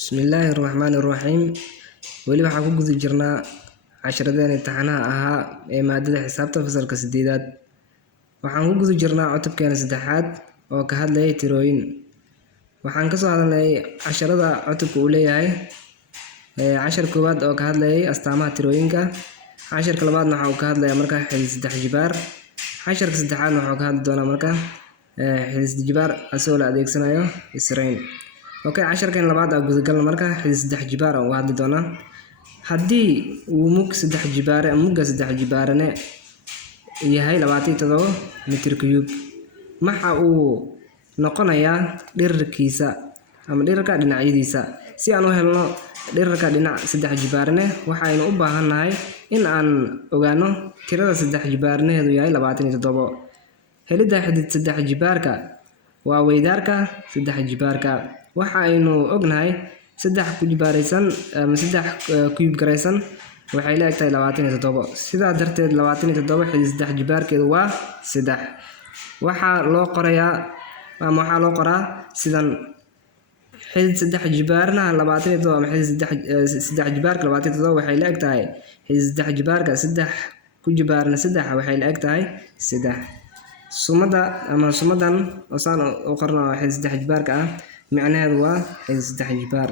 Bismillahirrahmanirrahiim. Weli waxaan ku guda jirnaa casharadeen imtixaanaha ahaa ee maadada xisaabta fasalka 8aad. Waxaan ku guda jirnaa cutubkeena 3aad oo ka hadlayay tirooyin. Waxaan ka soo hadalnay casharada cutubka uu leeyahay cashar koowaad oo ka hadlayay astaamaha tirooyinka. Casharka labaadna waxa uu ka hadlayaa marka xidid saddex jibaar. Casharka saddexaadna waxa uu ka hadli doonaa marka xidid saddex jibaar asoo la adeegsanayo israyn. Casharkan labaad aa gudagalna marka xidid saddex jibaar oo hadli doonaa. Haddii uu mugga saddex jibaarane yahay 27 mitir cube, waxa uu noqonayaa dhererkiisa ama dhererka dhinacyadiisa. Si aan u helno dhererka dhinac saddex jibaarane, waxaynu u baahannahay in aan ogaano tirada saddex jibaaranaheedu yahay 27. Helidda xidid saddex jibaarka waa weydaarka saddex jibaarka. Waxaynu ognahay saddex ku jibaaraysan ama saddex cube garaysan waxay la egtahay 27. Sidaa darteed 27 xidid saddex jibaarkeedu waa 3. waxaa loo qoraa sidan: xidid saddex jibaaranaha 27 ama xidid saddex jibaarka 27 waxay la egtahay xidid saddex jibaarka 3 ku jibaaran 3 waxay la egtahay 3. Sumadan oo saan u qorno xidid saddex jibaarka ah macnaheedu waa xidid saddex jibaar.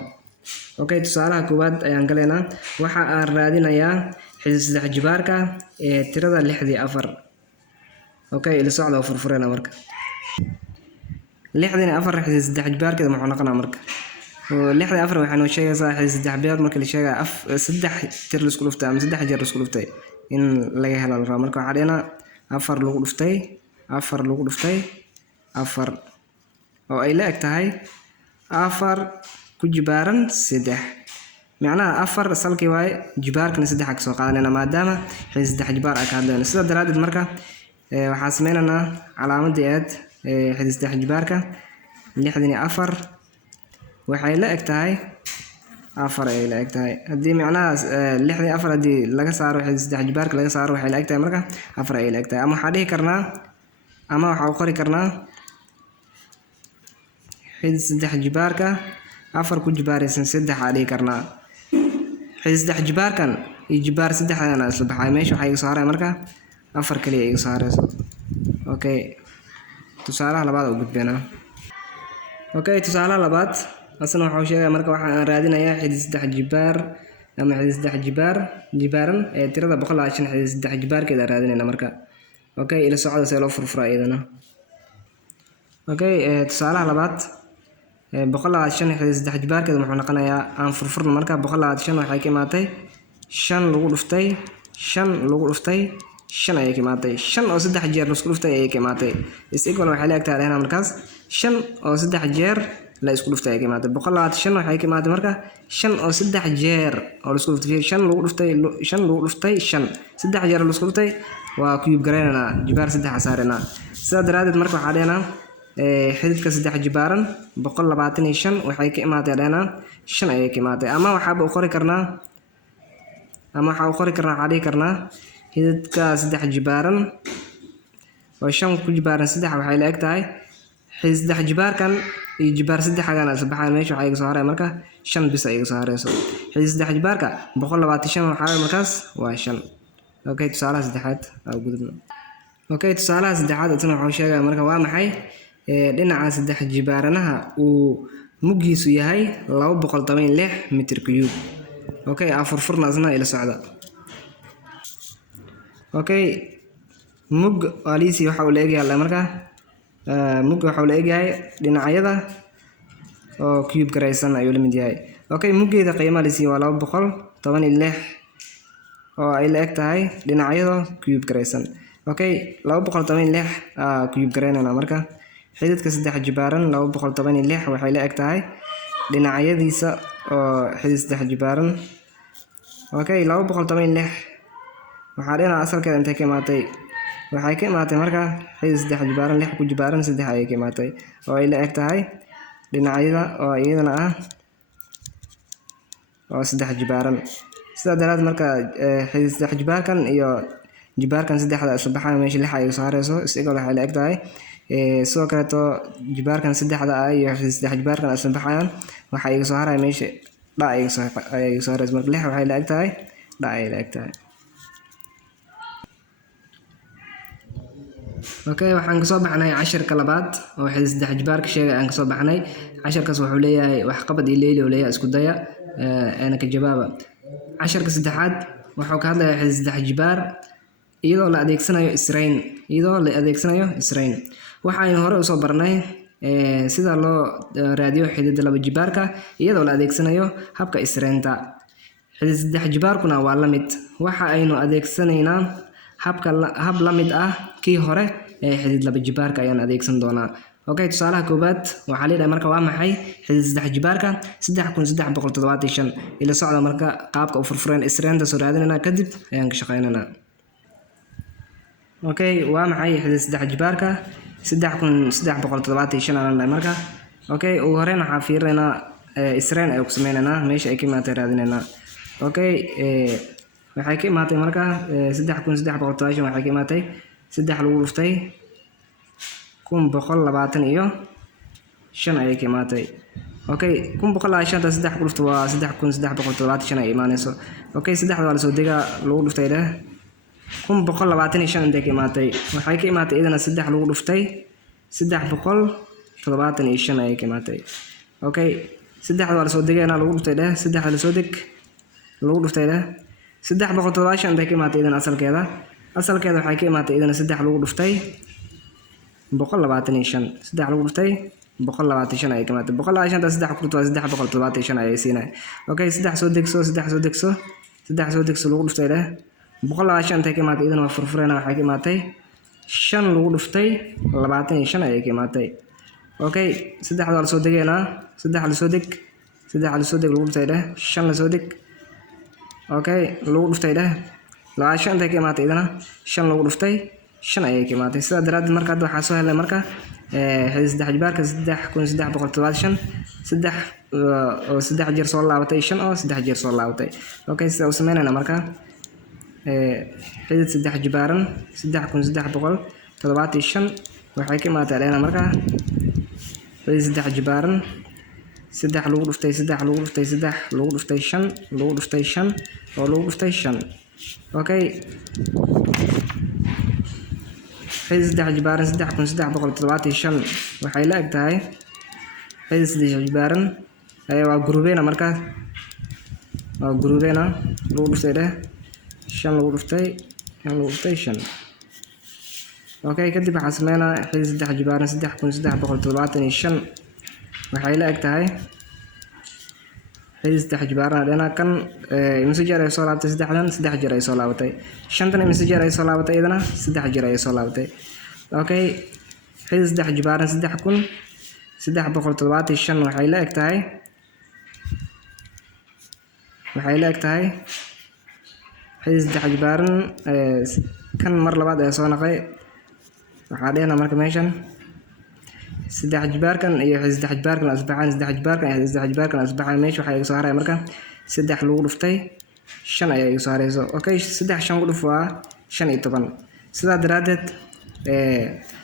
Tusaalaha koowaad ayaan galaynaa. Waxa aan raadinayaa xidid saddex jibaarka ee tirada 64. ila socda oo furfurayna marka 64 xidid saddex jibaarkeeda muxuu noqonaa marka 64 waxay noo sheegaysaa xidid saddex jibaar marka la sheegayo saddex tir la isku dhuftay ama saddex jeer la isku dhuftay in laga helo la rabo. Marka waxaa dhigana 4 lagu dhuftay 4 lagu dhuftay 4 oo ay la eg tahay 4 ku jibaaran 3. macnaha 4 salkii waaye jibaarkana 3 ka soo qaadanayna maadaama xidid saddex jibaar ka hadlayno. Sidaa daraadeed marka waxaan sameynaynaa calaamadii aad xidid saddex jibaarka 64 waxay la eg tahay 4 ay la eg tahay. haddii macnahaas 64 haddii laga saaro xidid saddex jibaarka laga saaro waxay la eg tahay marka 4 ay la eg tahay. Ama waxaan dhihi karnaa ama waxaan qori karnaa xidid saddex jibaarka 4 ku jibaaraysan 3 aan dhihi karnaa. xidid saddex jibaarkan iyo jibaar 3 ayaan isla baxay. meesha waxaa iga soo haray marka 4 kaliya iga soo harayso. tusaalaha labaad oo gudbeenaa. tusaalaha labaad asna waxa uu sheegay marka waxa aan raadinayaa xidid saddex jibaar ama xidid saddex jibaaran ee tirada 120 xidid saddex jibaarkeeda raadinayna marka. ila socda si loo furfuro iyadana. tusaalaha labaad 120 xidid saddex jibaarkeeda muxuu noqonayaa aan furfurno marka 120 waxay ka imaatay 5 lagu dhuftay 5 lagu dhuftay 5 ayay ka imaatay. 5 oo 3 jeer la isku dhuftay ayay ka imaatay. Equal waxay la eg tahay markaas 5 oo 3 jeer la isku dhuftay ayay ka imaatay. 120 waxay ka imaatay marka 5 oo 3 jeer oo la isku dhuftay 5 lagu dhuftay 5 lagu dhuftay 5 3 jeer la isku dhuftay waa cube garaynana jibaar 3 saarana. Sidaa daraadeed marka waxaa dhahna xididka saddex jibaaran 125 waxay ka imaatay dhahna 5 ayay ka imaatay. ama waxaa u qori karnaa waxaa dhihi karnaa xididka saddex jibaaran oo 5 ku jibaaran 3 waxay la eg tahay xidid saddex jibaarkan iyo jibaar 3 agana isla baxay. meesha waxaa iga soo haray marka 5 bis ay iga soo harayso. xidid saddex jibaarka 125 waxaa markaas waa 5. tusaalaha saddexaad aan gudubno. tusaalaha saddexaad asna wuxuu sheegay marka waa maxay dhinaca saddex jibaaranaha uu muggiisu yahay 216 mitir cube. furfurnaasna ila socda. mugga aliisi waxa uu la egyahay marka mugga waxa uu la egyahay dhinacyada oo cube garaysan ayuu la mid yahay. muggeeda qiimaha aliisi waa 216 oo ay la eg tahay dhinacyada cube garaysan. 216 cube garaynana marka xididka saddex jibaaran 216 waxay la eg tahay dhinacyadiisa oo xidid saddex jibaaran. 216 waxaa dhinaca asalkeeda intay ka imaatay waxay ka imaatay marka xidid saddex jibaaran 6 ku jibaaran 3 ayay ka imaatay oo ay la eg tahay dhinacyada oo iyadana ah oo saddex jibaaran. sidaa daraadeed marka xidid saddex jibaarkan iyo jibaarkan 3 isla baxay meesha 6 ay soo harayso. Equal waxay la eg tahay sidoo kaleeto jibaarkan saddexda ah iyo saddex jibaarkan isla baxayaan waxaa iga soo haraya meesha dha iga soo haraysa marka 6 waxay la eg tahay dha ay la eg tahay. okay waxaan kasoo baxnay casharka labaad oo saddex jibaarka sheegay aan kasoo baxnay. casharkaas wuxuu leeyahay wax qabad iyo leeyli oo leeyahay isku daya ana ka jawaaba. casharka saddexaad wuxuu ka hadlayaa saddex jibaar iyadoo la adeegsanayo israyn waxaynu hore usoo barnay sida loo raadiyo xidid laba jibaarka iyadoo la adeegsanayo habka israynta. xidid saddex jibaarkuna waa la mid waxa aynu adeegsanaynaa hab la mid ah kii hore xidid laba jibaarka ayaan adeegsan doonaa. okay tusaalaha koobaad waxaa leedahay marka waa maxay xidid saddex jibaarka 3375 ila socda marka qaabka u furfureen israynta soo raadinayna kadib ayaan ka shaqeynaa. okay waa maxay xidid saddex jibaarka 3375 aan leeyahay marka. okay ugu horreyn waxaan fiirinaynaa israyn ay ku sameeynaa meesha ay ka imaatay raadinaynaa. okay waxay ka imaatay marka 3375 waxay ka imaatay 3 lagu dhuftay 125 ayay ka imaatay. okay 125 3 ku dhufto waa 3375 ay imaanayso. okay saddexda waa la soo degaa lagu dhuftay 125 intay ka imaatay waxay ka imaatay idana 3 lagu dhuftay 375 ayay ka imaatay. okay saddexda waa la soo degaa lagu dhuftay saddexda la soo deg lagu dhuftay 375 intay ka imaatay idana asalkeeda waxay ka imaatay idana 3 lagu dhuftay 125 3 lagu dhuftay 125 ayay ka imaatay 125 3 ku dhufto 375 ayay siinay. okay 3 soo degso lagu dhuftay 125 intay ka imaatay idana waa furfurayna waxay ka imaatay 5 lagu dhuftay 25 ayay ka imaatay. okay saddexda waa la soo degaynaa 3 la soo deg lagu dhuftay 5 la soo deg okay lagu dhuftay 25 intay ka imaatay idana 5 lagu dhuftay 5 ayay ka imaatay. sidaa daraaddeed marka hadda waxaa soo helay marka xidid saddex jibaarka 3375 oo 3 jeer soo laabatay 5 oo 3 jeer soo laabatay. okay sida u sameynayna marka xidid saddex jibaaran 3375 waxay ka imaatay leena marka xidid saddex jibaaran 3 lagu dhuftay 3 lagu dhuftay 3 lagu dhuftay 5 lagu dhuftay 5 oo lagu dhuftay 5. okay xidid saddex jibaaran 3375 waxay la eg tahay xidid saddex jibaaran waa gurubeena marka waa gurubeena lagu dhuftay 5 lagu dhuftay 5. okay kadib waxaan sameynaa xidid saddex jibaaran 3375 waxay la eg tahay xidid saddex jibaaran adena kan imse jeer ay soo laabatay 3 jeer ay soo laabatay 5 imse jeer ay soo laabatay idana 3 jeer ay soo laabatay. okay xidid saddex jibaaran 3375 waxay la eg tahay xidid saddex jibaaran kan mar labaad ee soo naqay waxaa dheena marka meeshan saddex jibaarkan iyo saddex jibaarkan asbaxan meesha waxaa iga soo haraya marka 3 lagu dhuftay 5 ayaa iga soo harayso. okay 3 5 ku dhuf waa 15. sidaa daraaddeed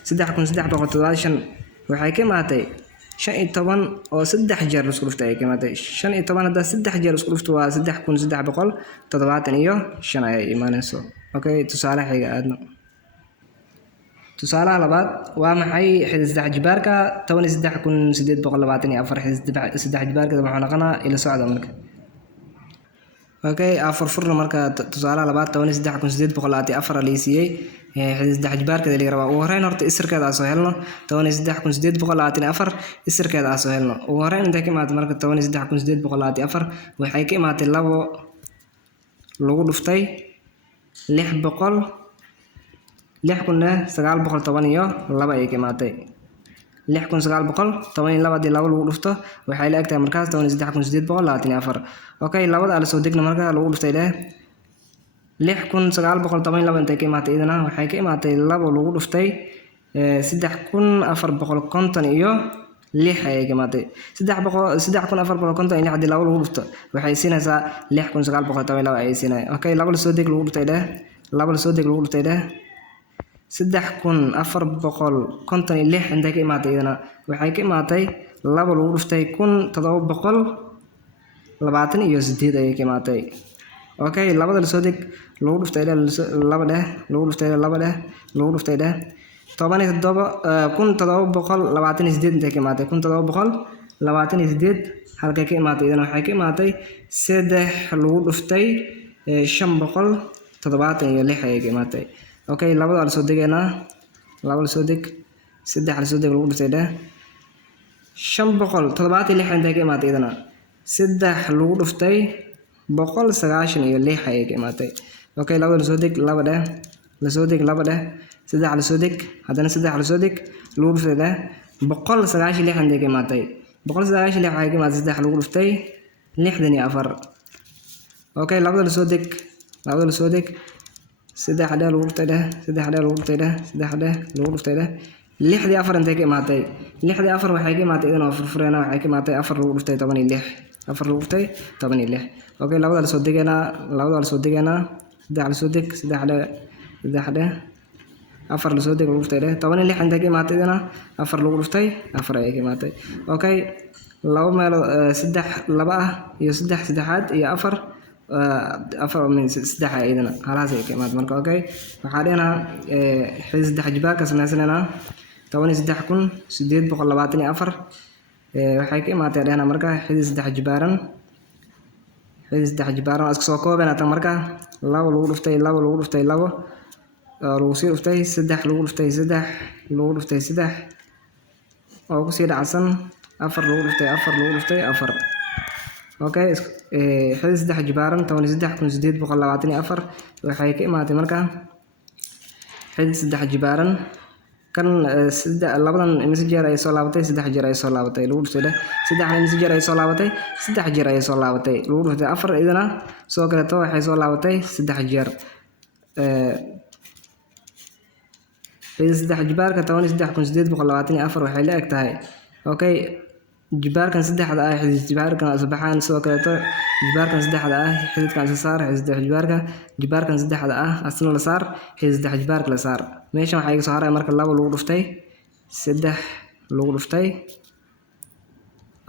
3375 waxay ka imaatay 15 oo 3 jeer isku dhuftay ay ka imaatay 15 hadda 3 jeer isku dhufto waa 3375 ayay imaanayso. okay tusaale xiga aadna tusaalaha labaad waa maxay xidid saddex jibaarka 13824 xidid saddex jibaarka wuxuu noqonaa ila socda marka. okay afar furna marka tusaalaha labaad 13824 la siiyay xidid saddex jibaarka la rabaa. ugu horreyn horta isirkeeda soo helno 13824 isirkeeda soo helno. ugu horreyn intay ka imaatay marka 13824 waxay ka imaatay 2 lagu dhuftay 600 6,912 ayay ka imaatay 6,912 hadii 2 lagu dhufto waxay la egtahay markaas 13824. okay labada la soo degna marka lagu dhuftay 6,912 intay ka imaatay idana waxay ka imaatay 2 lagu dhuftay 3,450 iyo 6 ayay ka imaatay 3,450 iyo 6 hadii 2 lagu dhufto waxay siinaysaa 6,912 ayay siinay. okay 2 la soo deg lagu dhuftay 2 la soo deg lagu dhuftay saddex kun afar boqol konton iyo lix intay ka imaatay idana waxay ka imaatay laba lagu dhuftay kun toddoba boqol labaatan iyo sideed ayay ka imaatay. Okay, labada la soo deg lagu dhuftay laba dheh lagu dhuftay laba dheh lagu dhuftay dheh 17 kun toddoba boqol labaatan iyo sideed intay ka imaatay kun toddoba boqol labaatan iyo sideed halkay ka imaatay idana waxay ka imaatay saddex lagu dhuftay shan boqol toddobaatan iyo lix ayay ka imaatay. Okay, labada la soo degeynaa laba la soo deg saddex la soo deg lagu dhuftay dheh shan boqol toddobaatan iyo lix intay ka imaatay idana saddex lagu dhuftay boqol sagaashan iyo lix ayay ka imaatay. Okay, labada la soo deg laba dheh la soo deg laba dheh saddex la soo deg haddana saddex la soo deg lagu dhuftay dheh boqol sagaashan iyo lix intay ka imaatay boqol sagaashan iyo lix waxay ka imaatay saddex lagu dhuftay lixdan iyo afar. Okay, labada la soo deg saddex dheh lagu dhuftay dheh saddex dheh lagu dhuftay dheh saddex dheh lagu dhuftay dheh lixdii afar intay ka imaatay lixdii afar waxay ka imaatay idana furfureena waxay ka imaatay afar lagu dhuftay toban iyo lix afar lagu dhuftay toban iyo lix. Okay, labada la soo degeynaa saddex la soo deg saddex dheh afar la soo deg lagu dhuftay dheh toban iyo lix intay ka imaatay idana afar lagu dhuftay afar ayay ka imaatay. Okay, laba meel saddex laba ah iyo saddex saddexaad iyo afar min saddex idana halaas ay ka imaatay marka. Okay, waxaa dheena xidid saddex jibaarka sameysanaynaa 19824 waxay ka imaatay dheena marka xidid saddex jibaaran iska soo koobayna tan marka laba lagu dhuftay laba lagu dhuftay laba lagu sii dhuftay saddex lagu dhuftay saddex lagu dhuftay saddex oo ku sii dhacsan afar lagu dhuftay afar lagu dhuftay afar. Okay, xidid saddex jibaaran 19824 waxay ka imaatay marka xidid saddex jibaaran kan labadan imise jeer ay soo laabatay saddex jeer ay soo laabatay lagu dhuftay dheh saddexna imise jeer ay soo laabatay saddex jeer ay soo laabatay lagu dhuftay afar idana soo kaleeto waxay soo laabatay saddex jeer xidid saddex jibaarka 19824 waxay la eg tahay. Okay, jibaarkan saddexda ah xidid jibaarkan asbaxaan soo kaleeto jibaarkan saddexda ah xididkan la saar xidid saddex jibaarkan saddexda ah asna la saar xidid saddex jibaarka la saar meeshan waxay soo haray marka laba lagu dhuftay saddex lagu dhuftay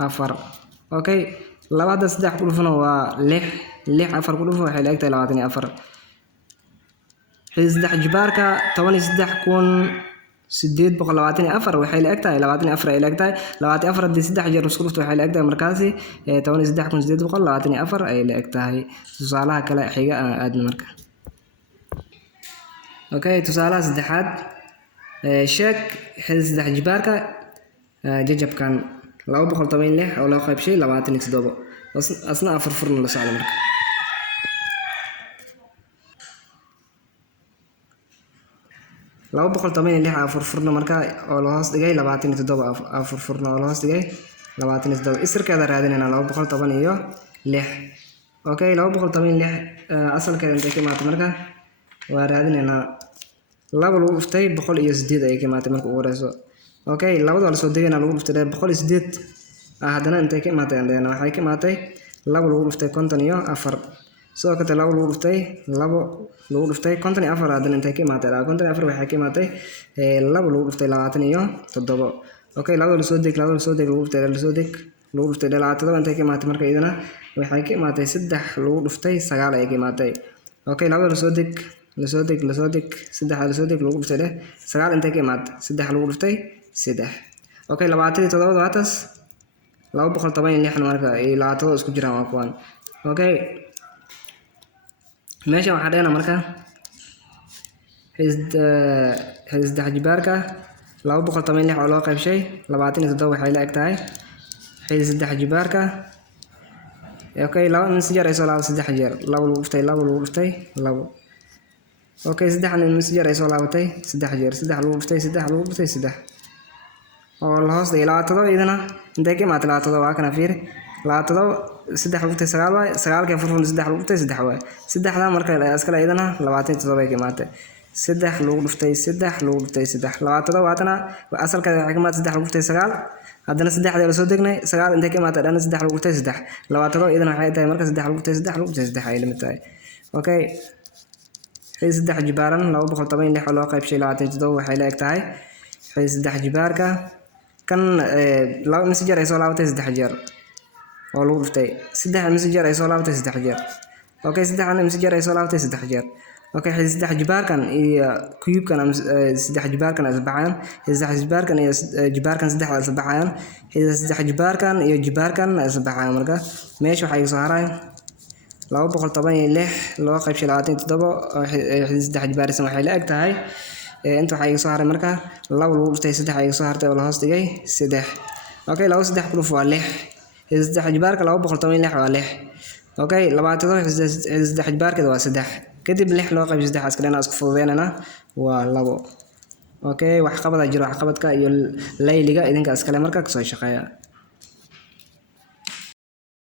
afar. Okay, labada saddex ku dhufana waa lix afar ku dhufo waxay la eg tahay 24 xidid saddex jibaarka 19824 waxay la eg tahay 24 ay la eg tahay 24 haddii saddex jeer isku dhufto waxay la eg tahay markaasi 19824 ay la eg tahay. tusaalaha kale xiga aan aadno marka. Okay, tusaalaha saddexaad sheeg xidid saddex jibaarka jajabkan 216 oo loo qaybshay 27 asna afar furna la socdo marka. laba boqol toban iyo lix afar furna marka oo la hoos dhigay 27 afar furna oo la hoos dhigay 27 isirkeeda raadinayna 216. Okay, 216 asalkeeda intay ka imaatay marka waa raadinayna laba lagu dhuftay 108 ayay ka imaatay marka ugu horeyso. Okay, labada la soo degeynaa lagu dhuftay 108 haddana intay ka imaatay andheena waxay ka imaatay laba lagu dhuftay 54 soo kale laba lagu dhuftay laba lagu dhuftay 54 haddana intay ka imaatay 54 waxay ka imaatay laba lagu dhuftay 27. Okay, labada la soo deg lagu dhuftay la soo deg lagu dhuftay 27 intay ka imaatay marka idana waxay ka imaatay saddex lagu dhuftay 9 ayay ka imaatay. Okay, labada la soo deg saddex la soo deg lagu dhuftay 9 intay ka imaatay saddex lagu dhuftay saddex. Okay, 27 waatas 216 marka iyo 27 isku jiraan waa kuwan. Okay, meesha waxaa dheena marka xidid saddex jibaarka 216 oo loo qaybshay 27 waxay la eg tahay xidid saddex jibaarka. Okay, laba imise jeer ay soo laabatay saddex jeer laba lagu dhuftay laba lagu dhuftay laba. Okay, saddexna imise jeer ay soo laabatay saddex jeer saddex lagu dhuftay saddex lagu dhuftay saddex oo la hoos dhigay 27 idana intay ka imaatay 27 waa kana fiir 27 saddex lagu dhuftay 9 waay 9 ka furfurna saddex lagu dhuftay saddex waay saddexda marka iskala idana 27 ay ka imaatay saddex lagu dhuftay saddex lagu dhuftay saddex 27 waatana asalkeeda waxay ka imaatay saddex lagu dhuftay 9 haddana saddexda la soo degnay 9 intay ka imaatay dhana saddex lagu dhuftay saddex 27 idana waxay tahay marka saddex lagu dhuftay saddex lagu dhuftay saddex ay limid tahay. Okay, xidid saddex jibaaran 216 oo loo qaybshay 27 waxay la eg tahay xidid saddex jibaarka kan laba mise jeer ay soo laabatay saddex jeer oo lagu dhuftay saddex mise jeer ay soo laabatay saddex jeer okay saddex mise jeer ay soo laabatay saddex jeer okay xidid saddex jibaarkan iyo cube-kan saddex jibaarkan isbaxayaan xidid saddex jibaarkan iyo jibaarkan saddex isbaxayaan xidid saddex jibaarkan iyo jibaarkan isbaxayaan marka meesha waxa ay soo harayaan 216 loo qaybshay 27 oo xidid saddex jibaarsan waxay la eg tahay inta waxa ay soo haray marka laba lagu dhuftay saddex ay soo hartay oo la hoos dhigay saddex okay 2 3 ku dhuf waa 6 xidid saddex jibaarka 216 waa 6 okay 27 xidid saddex jibaarkeeda waa 3 kadib 6 loo qaybshay 3 askaleena isku fududeynana waa 2 okay wax qabada jiro wax qabadka iyo layliga idinka iskale marka ka soo shaqeeya